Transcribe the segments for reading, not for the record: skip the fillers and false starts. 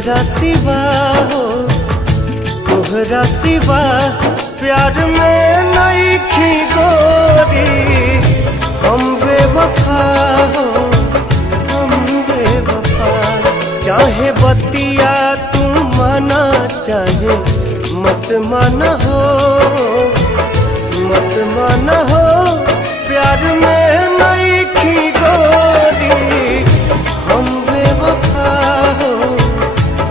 तोहरा सिवा हो, तोहरा सिवा प्यार में नहीं खी गोरी। हम बेवफा हो, हम बेवफा। चाहे बतिया तू माना, चाहे मत माना हो, मत माना हो। प्यार में नहीं खी गोरी। हम बेवफा हो,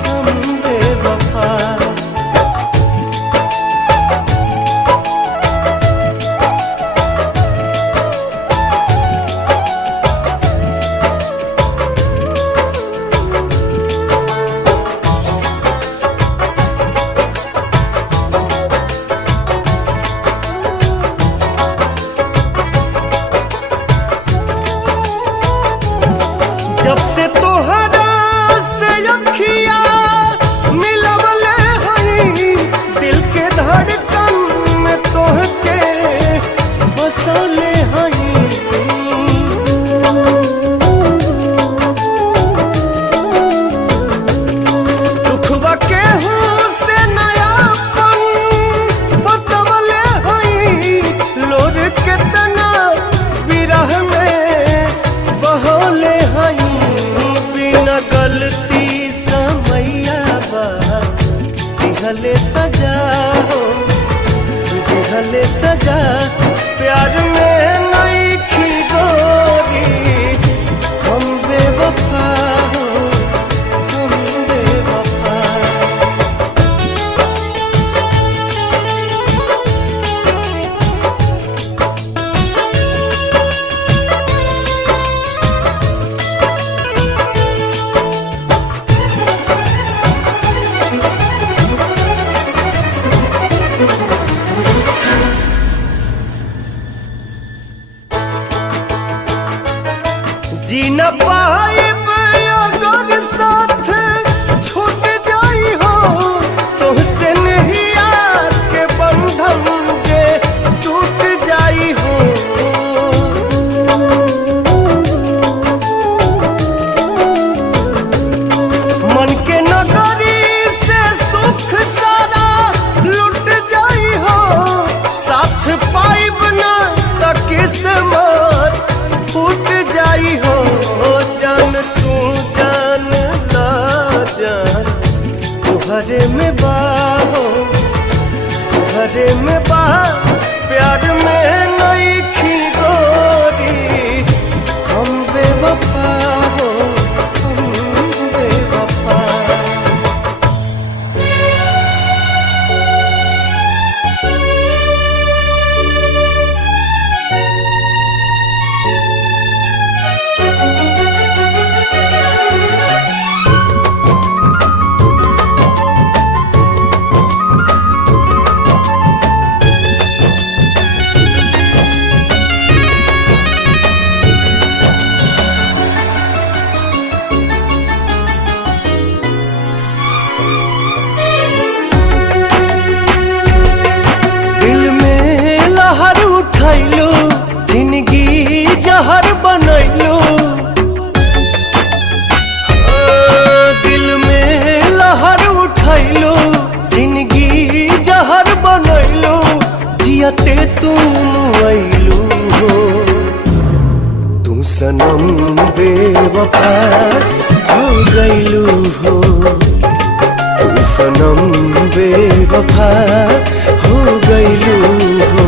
हम बेवफा। जब से तोहरा से अखिया मिलवले हई, दिल के धड़कन में तोहके बसले हई। दुखवा केहू से नयापन बतवले हई। लोर केतना विरह में बहले हई। बिना गलती समैया बा दिहले सजा हो, दिहले सजा। प्यार में नहीं खी गोरी। हम बेवफा हो, हम बेवफा। जी न पाइब अगर साथ छूट जाई हो, तुहसे नहीं के बंधन के टूट जाई हो। मन के नगरी से सुख सारा लुट जाई हो। साथ पाइब ना त किस्मत फूट जाई हो। जान तू जान ला जान, तुहरे में बा हो, तुहरे में बा। प्यार में नहीं खी गोरी। हम बेवफा हो, हम बेवफा। उठैलू जिंदगी जहर बनैलू। दिल में लहर उठैलू, जिंदगी जहर बनैलू। जियते तुम अइलू हो, तू सनम बेवफा हो गइलू हो। तू सनम बेवफा हो गइलू हो।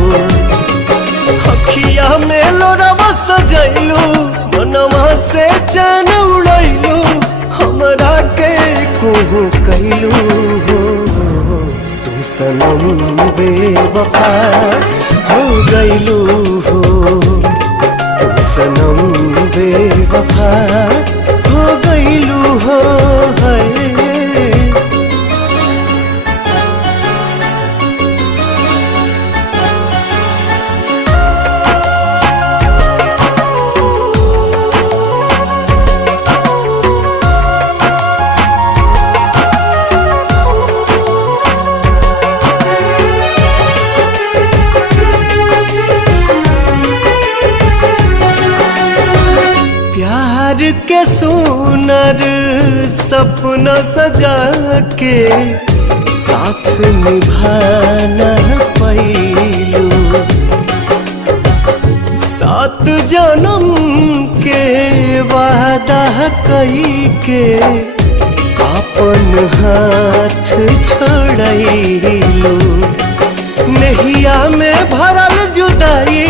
अखिया में लोरवा सजैलू, मनवा से चैन उड़ैलू। हमरा के कोहू कैलू हो, तू सनम बेवफा हो गइलू हो। तू सनम बेवफा हो गइलू हो। के सुनर सपना सपना सजा के साथ निभाना पैलू। 7 जन्म के वादा कई के अपन हाथ छोड़लू। नहिया में भरल जुदाई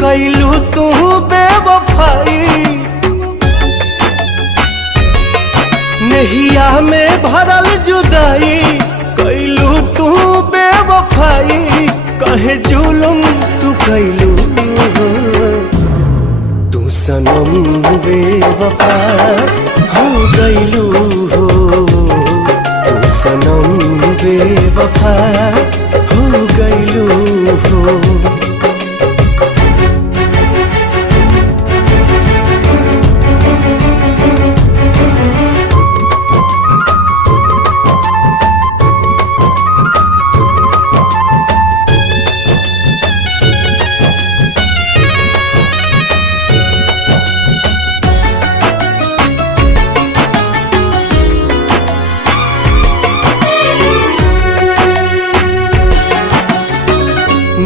कैलू तू बेवफाई। नहिया में भरल जुदाई कैलू तू बेवफाई। कहे जुलुम तू कैलू तू सनम बेवफा हो गईलू हो। तू सनम बेवफा हो गईलू हो।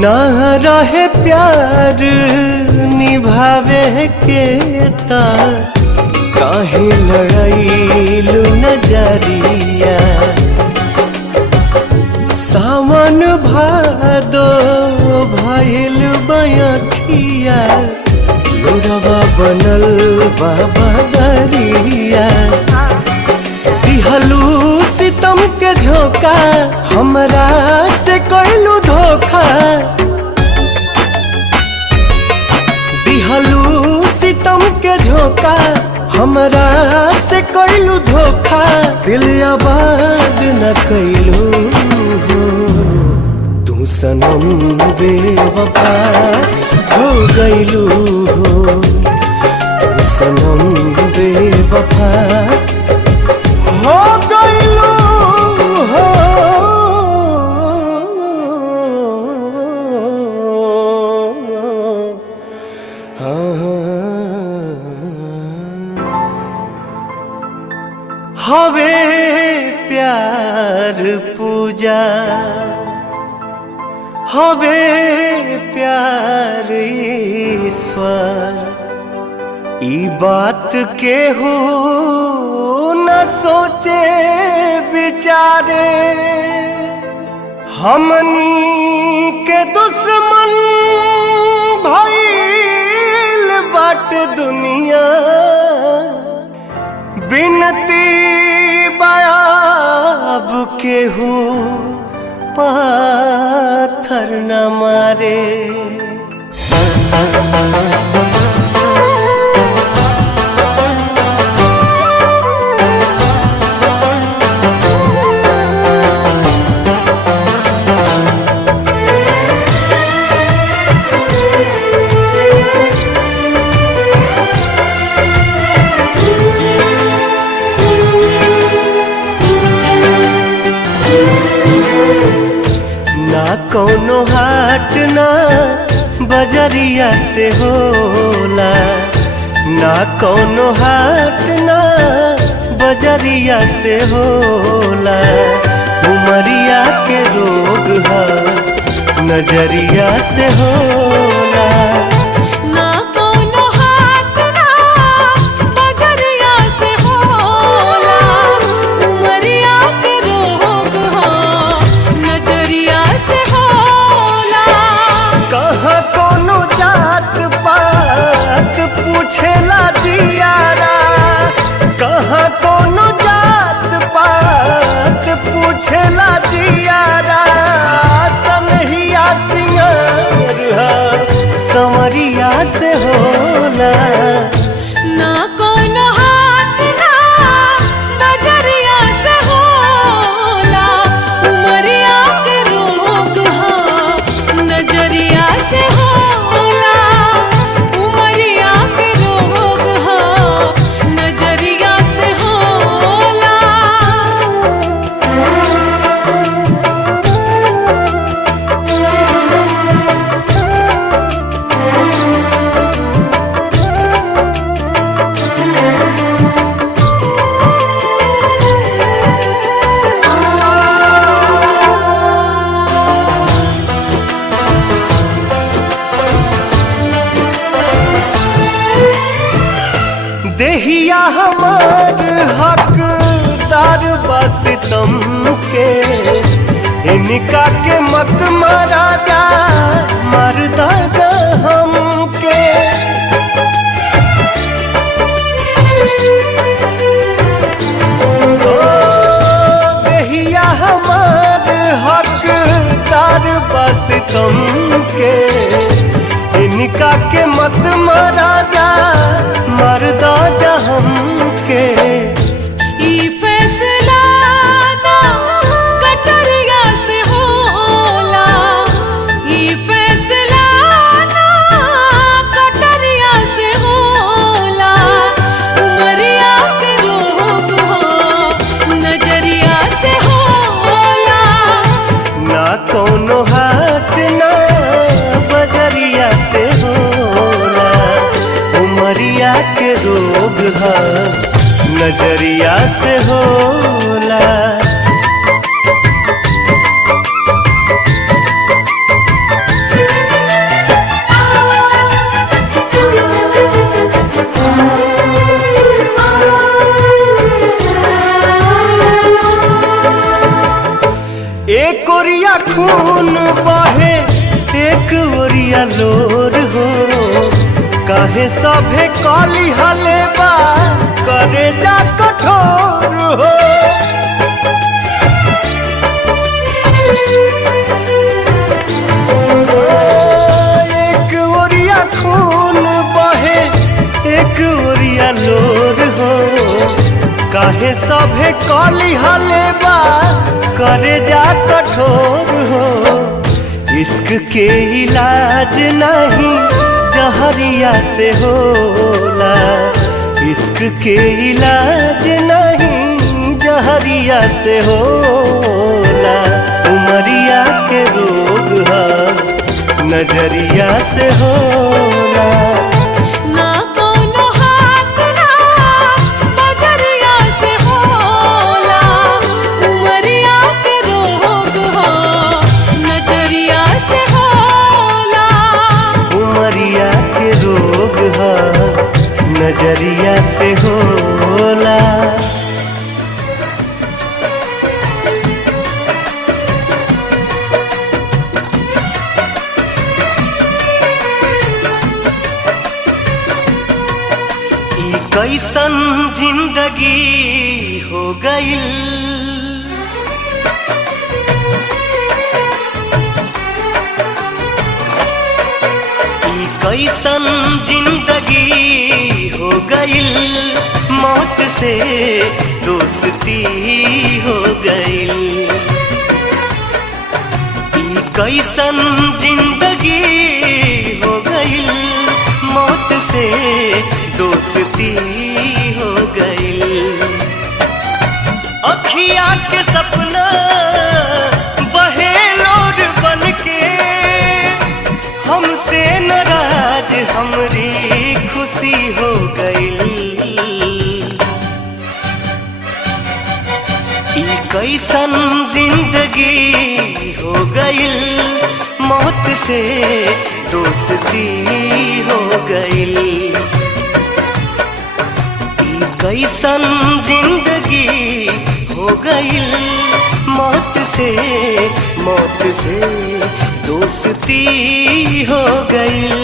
ना रहे प्यार निभावे के ता काहे लड़ाईलू नजरिया। सावन भादो भइल बयखिया लोरवा बनल बाबा दरिया। दिहलू सितम के झोंका हमरा से कैलू धोखा। दिहलू सितम के झोंका हमरा से कैलू धोखा। दिल आबाद न कैलू हो। तू सनम बेवफा हो गईलू हो। तू सनम बेवफा हो गईलू हो। हवे प्यार पूजा हवे प्यार ईश्वर। ई बात के हो न सोचे बिचारे। हमनी के दुश्मन भइल बाटे दुनिया। बिनती बायाब के हो पाथर न मारे। ना कौनो हाट ना बजरिया से होला। ना कौनो हाट ना बजरिया से होला। उमरिया के रोग है नजरिया से होला। पूछेला जियारा कहाँ कोनो जात पात। पूछेला जियारा सनहिया सिंगार इनका के मत मारा जा मरदा जा हमके। ओ देहिया हमार हकदार बस तुमके, इनका के मत मारा जा मरदा जा हमके। ई फैसला ना कटरिया से होला, ई फैसला ना कटरिया से होला। उमरिया के रोग हो नजरिया से होला। ना कोनो हाट ना बजरिया से होला, उमरिया के रोग है नजरिया से होला। एक ओरिया खून बहे एक ओरिया लोर हो, काहे सभे काली हलेबा करे जा कठोर हो। एक ओरिया खून बहे एक ओरिया लोर हो, काहे सभे काली हलेबा करे जा कठोर हो। इश्क के इलाज नहीं जहरिया से होला, इश्क के इलाज नहीं जहरिया से होला। उमरिया के रोग है नजरिया से होला। ना कोनो हाथ ना बजरिया से होला। उमरिया के रोग हो नजरिया से होला। उमरिया के रोग है नजरिया से होला। ई कैसन जिंदगी हो गईल, ई कैसन जिंदगी हो गईल, मौत से दोस्ती हो गईल। ई कैसन जिंदगी हो गईल, मौत से दोस्ती हो गईल। अखिया के सपना बहे लोर बन के, हमसे नाराज हमरी खुशी हो गईल। ई कैसन जिंदगी हो गईल, मौत से दोस्ती हो गईल। ई कैसन जिंदगी हो गईल, मौत से दोस्ती हो गईल।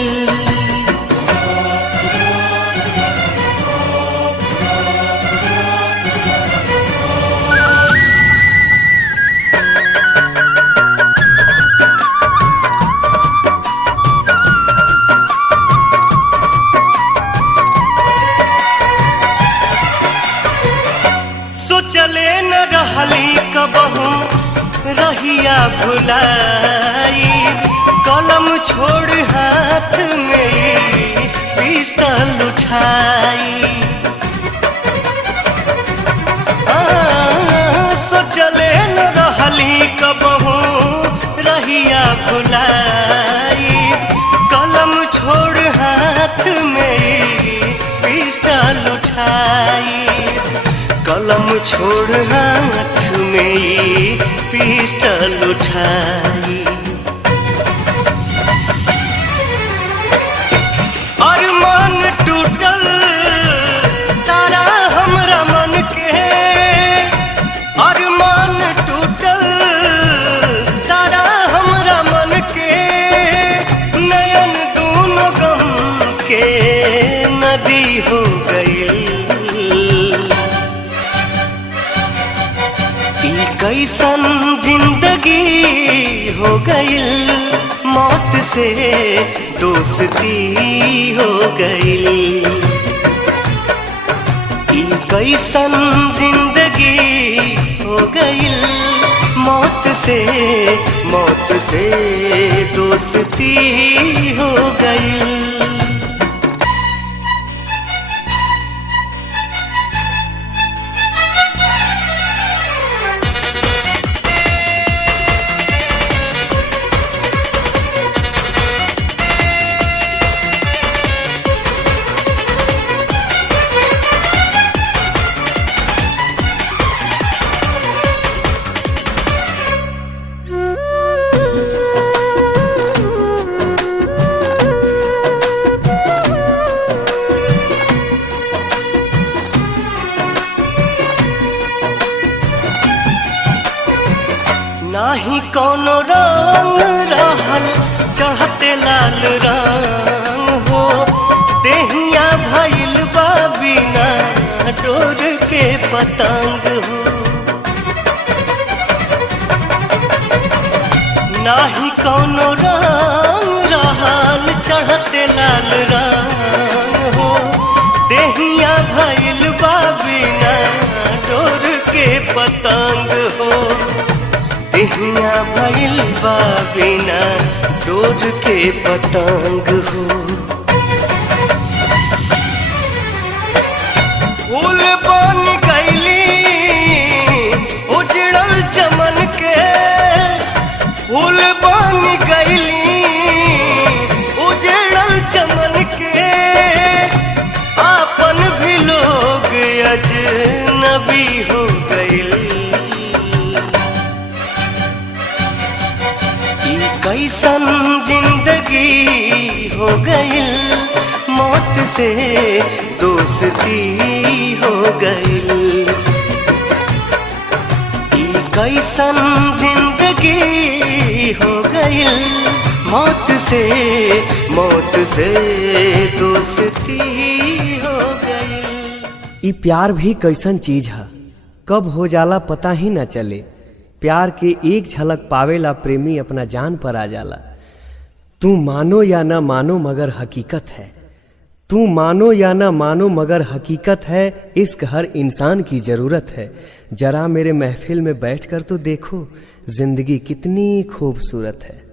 सोचले न रहली कबहू रहिया भुलाई, कलम छोड़ हाथ में पिस्टल उठाई। सोचले न रहली कबहू रहिया भुलाई, कलम छोड़ हाथ में पिस्टल उठाई। कलम छोड़ हाथ में पिस्टल उठाई। अरमान टूटल सारा हमरा मन के, अरमान टूटल कैसन जिंदगी हो गईल, मौत से दोस्ती हो गईल। ई कैसन जिंदगी हो गईल, मौत से दोस्ती हो गईल। नाही कोनो रंग रहल चढ़ते लाल रंग हो, देहिया भइल बा बिना डोर के पतंग हो। नाही कोनो रंग रहल चढ़ते लाल रंग हो, देहिया भइल बा बिना डोर के पतंग हो। देहिया भइल बा बिना डोर के पतंग हो। फूल बन गईली उजड़ल चमन के, फूल बन गईली उजड़ल चमन के। आपन भी लोग अजनबी हो गईल। कैसन जिंदगी हो गईल, मौत से दोस्ती हो गईल। कैसन जिंदगी हो गईल, मौत से दोस्ती हो गईल। ई प्यार भी कैसन चीज है, कब हो जाला पता ही न चले। प्यार के एक झलक पावेला प्रेमी अपना जान पर आ जाला। तू मानो या ना मानो मगर हकीकत है, तू मानो या ना मानो मगर हकीकत है। इश्क हर इंसान की जरूरत है। जरा मेरे महफिल में बैठकर तो देखो, जिंदगी कितनी खूबसूरत है।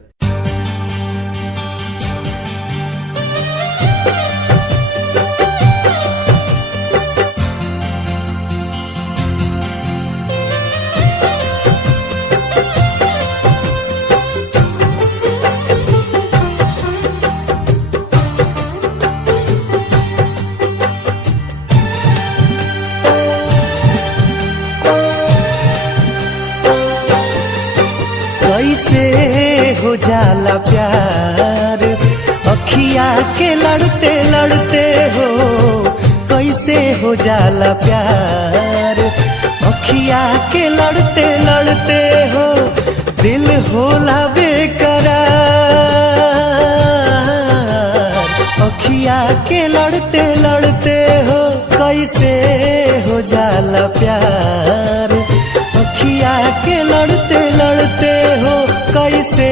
कैसे हो जाला प्यार अखिया के लड़ते लड़ते हो, कैसे हो जाला प्यार अखिया के लड़ते लड़ते हो। दिल होला बेकरार अखिया के लड़ते लड़ते हो। कैसे हो जाला प्यार अखिया के लड़ते लड़ते हो। कैसे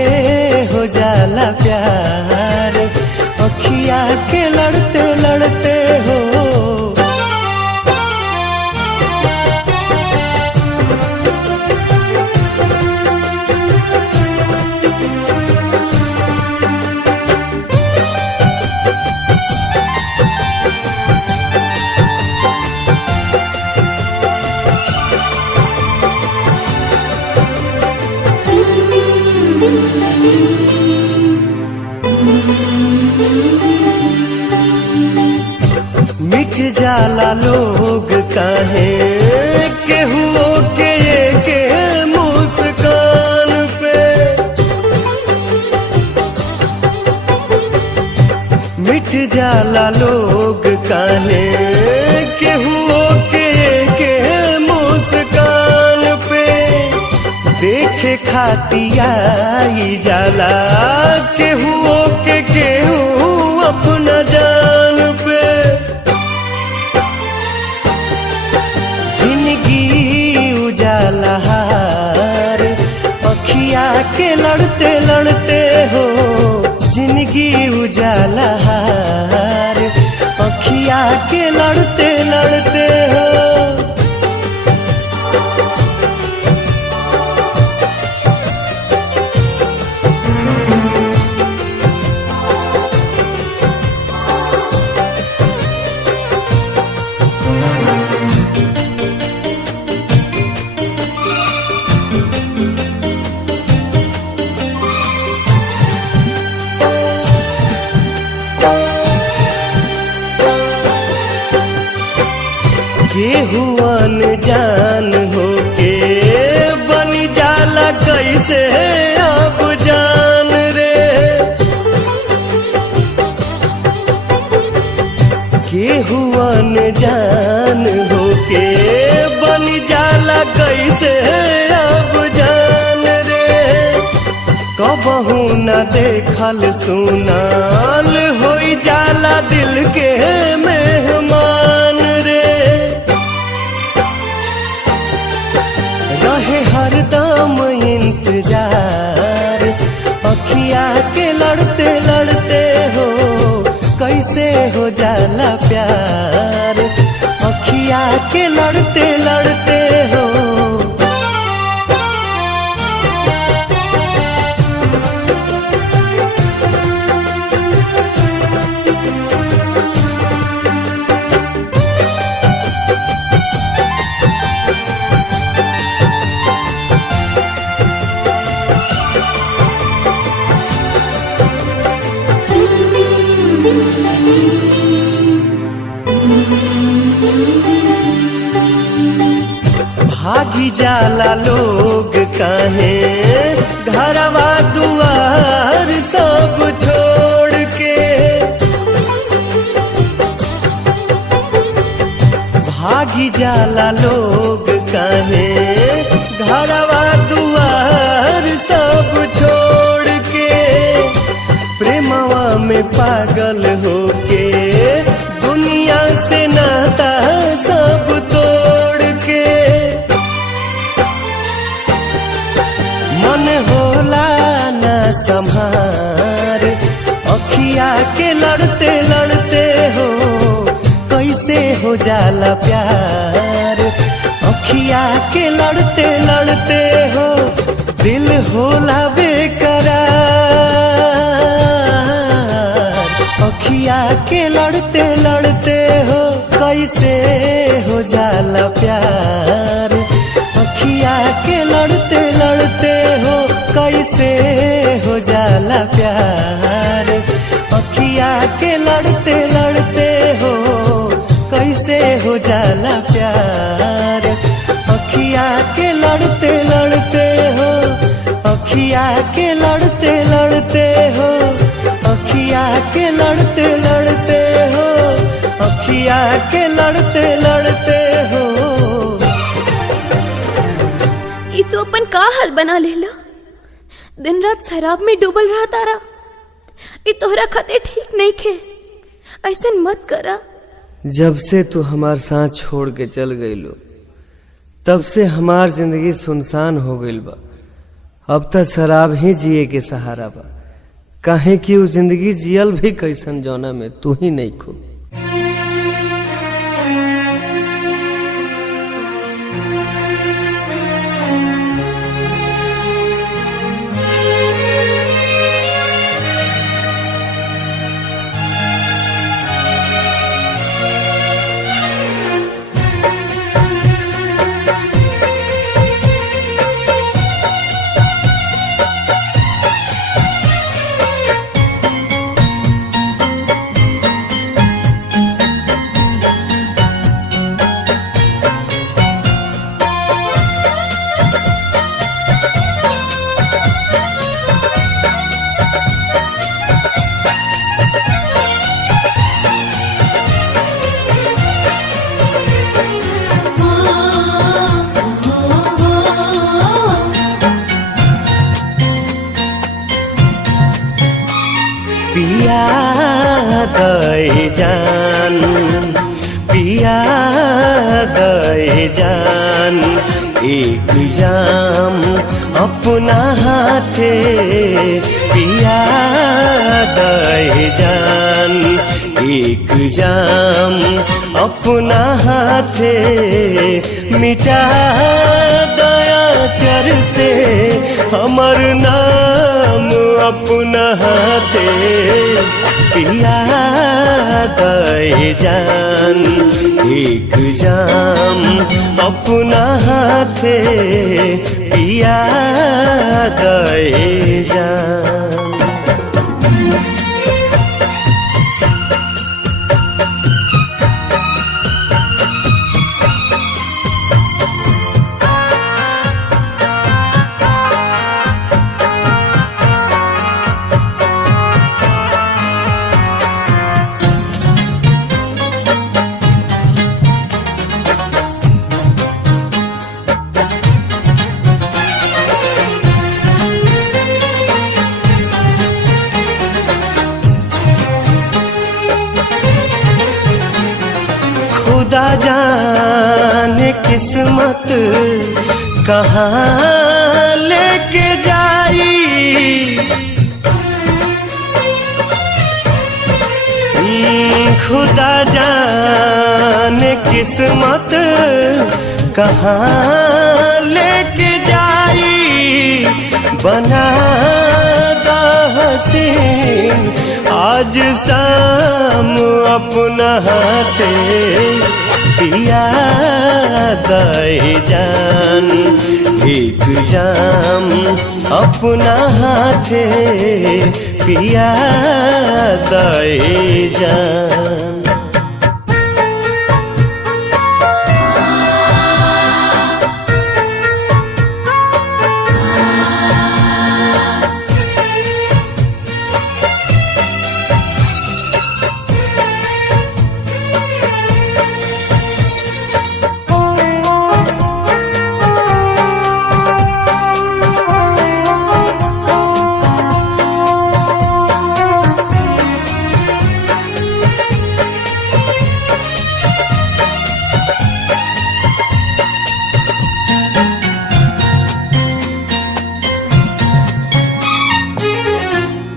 हो जाला प्यार अखिया के लड़ते लड़ते हो। मिट जाला लोग काहे केहू के मुस्कान पे। मिट जाला लोग काहे केहू के मुस्कान पे। देखे खातिया जाला केहू अपना जान पे। जिंदगी उजाला के लड़ते लड़ते हो जिंदगी उजाला हार, अखिया के लड़ते लड़ते हो। केहू अनजान होके बन जाला कैसे अब जान रे, केहू अनजान होके बन जाला कैसे अब जान रे। कबहू न देखल सुनाल होई जाला दिल के मेहमान रे, रहे हरदम इंतजार, अखिया के लड़ते लड़ते हो कैसे हो जाला प्यार, अखिया के लड़ते लड़ते हो। भागी जाला लोग काहे घरवा दुआर सब छोड़ के, भागी जाला लोग काहे घरवा दुआर सब छोड़ के। प्रेमवा में पागल होके दुनिया से नाता सब तोड़ के, मन होला ना संहार, अखिया के लड़ते लड़ते हो कैसे हो जाला प्यार, अखिया के लड़ते लड़ते हो। दिल होला बेकरार, अखिया के लड़ते लड़ते हो कैसे हो जाला प्यार, अखिया के लड़ते लड़ते हो कैसे हो जाला प्यार, अखिया के लड़ते लड़ते हो कैसे हो जाला प्यार, अखिया के लड़ते लड़ते हो, अखिया के लड़ते लड़ते हो, अखिया के लड़ते लड़ते हो, अखिया के लड़ते लड़ते हो। ये तो अपन का हाल बना लेला, दिन रात शराब में डूबल रहा तारा, ये तोहरा खातिर ठीक नहीं खे, ऐसा मत करा। जब से तू हमार साथ छोड़ के चल गईलो तब से हमार जिंदगी सुनसान हो गईल बा। अब तक शराब ही जिए के सहारा बा, काहे कि वो जिंदगी जियल भी कैसन जौना में तू ही नहीं खो। पिया गए जान, पिया गए जान, एक जाम अपना हाथे पिया दे जान, एक जाम अपना हाथे मिटा दया चर से हमर नाम अपना हाथे पिया दे जान, एक जाम अपना हाथे पिया दे जान। खुदा जाने किस्मत कहाँ लेके जाई, खुदा जाने किस्मत कहाँ लेके जाई, बना दा हसीन आज शाम अपना हाथे पिया दे जान, एक जाम अपना हाथे पिया दे जान।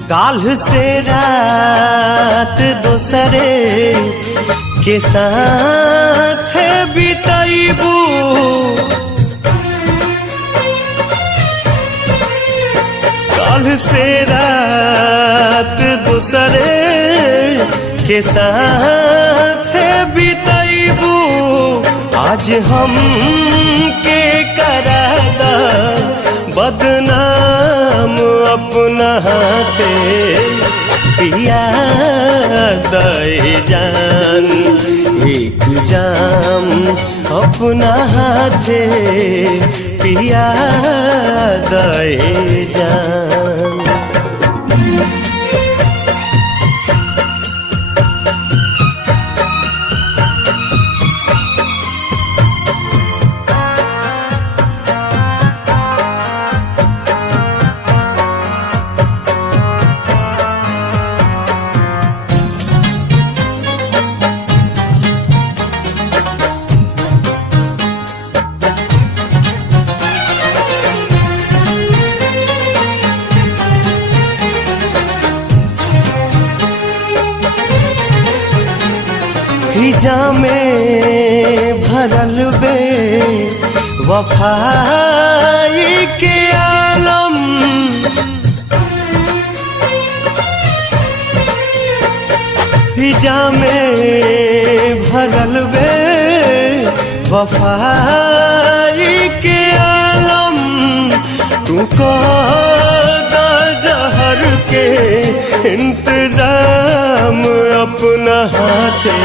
काल्ह से रात दोसरे के साथ बिताइबू, काल्ह से रात दोसरे के साथ बिताइबू, आज हम के करादा बदनाम अपना हाथे पिया दे जान, एक जाम अपना हाथे पिया दे जान। हिजा में भरल बे वफाई के आलम, हिजा में भरल बे वफाई के आलम, तू को जहर के इंतजाम अपना हाथे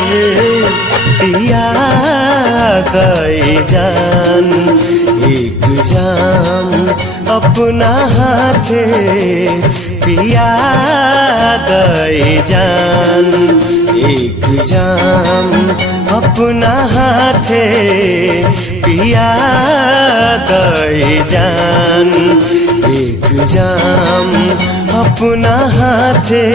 पिया दे जान, एक जाम अपना हाथे पिया दे जान, एक जाम अपना हाथे पिया दे जान, एक जाम अपना हाथे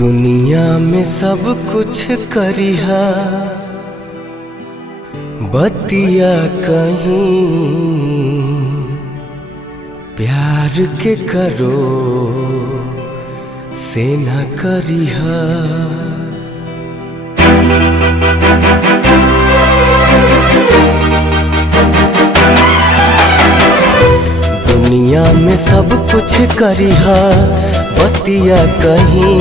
दुनिया में सब कुछ करिहा बतिया कहीं प्यार के करो से न करिहा। दुनिया में सब कुछ करिहा बतिया कहीं,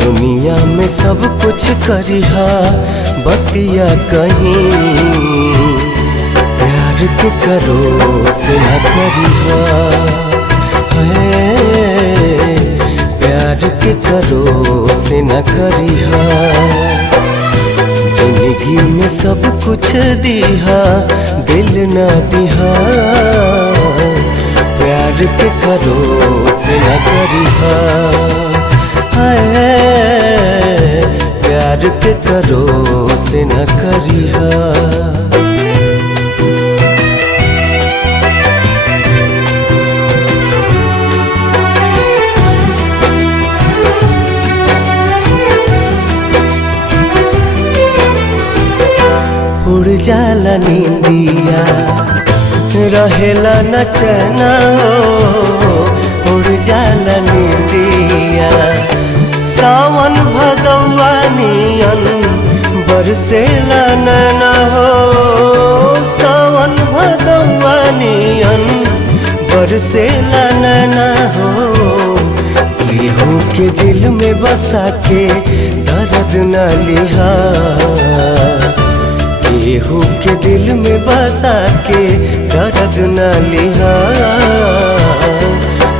दुनिया में सब कुछ करिहा बतिया कहीं प्यार के करो से न करिहा। प्यार के करो से न करिहा। जिंदगी में सब कुछ दिहा दिल न दिहा प्यार के करो से न करिहा। प्यार के करो से न करिहा। उड़ जाला नींदिया रहेला न चैना हो, उड़ जाला नींदिया सावन भदौआ नियन बरसेला नैना हो, सावन भदौआ नियन बरसेला नैना हो। केहू के दिल में बसा के दर्द न लिहा, केहू के दिल में बसा के दर्द न लिहा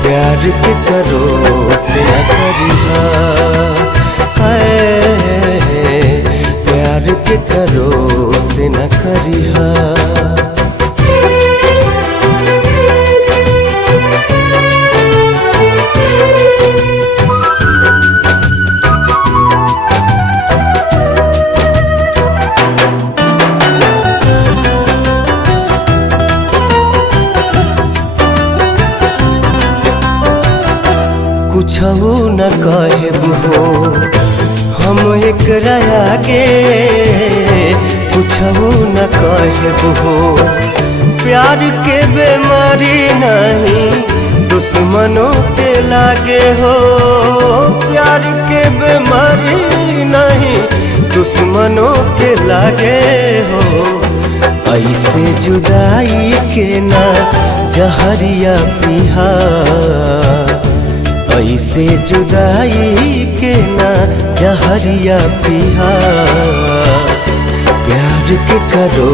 प्यार के करो से न करिहा। प्यार के करो से न करिहा। कुछऊ न कहब हो हम एकरा आगे, कुछऊ न कहब हो प्यार के बेमारी नहीं दुश्मनों के लागे हो, प्यार के बेमारी नहीं दुश्मनों के लागे हो। ऐसे जुदाई के ना जहरिया पिहा, ऐसे जुदाई के ना जहरिया पिहा प्यार के करो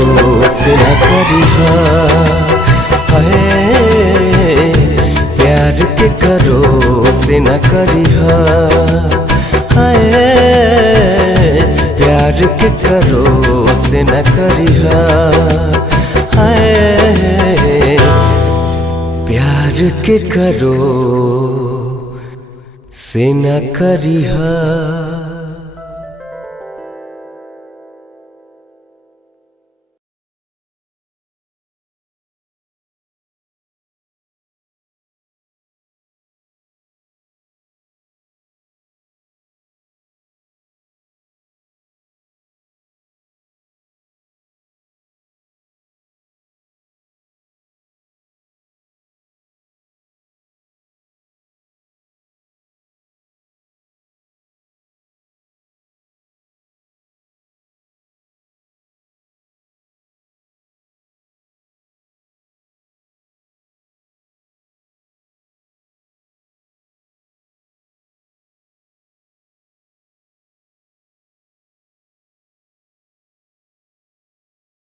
से न करिहा। प्यार के करो से न करिहा। प्यार के करो से न करिहा। प्यार के करो से न करिहा।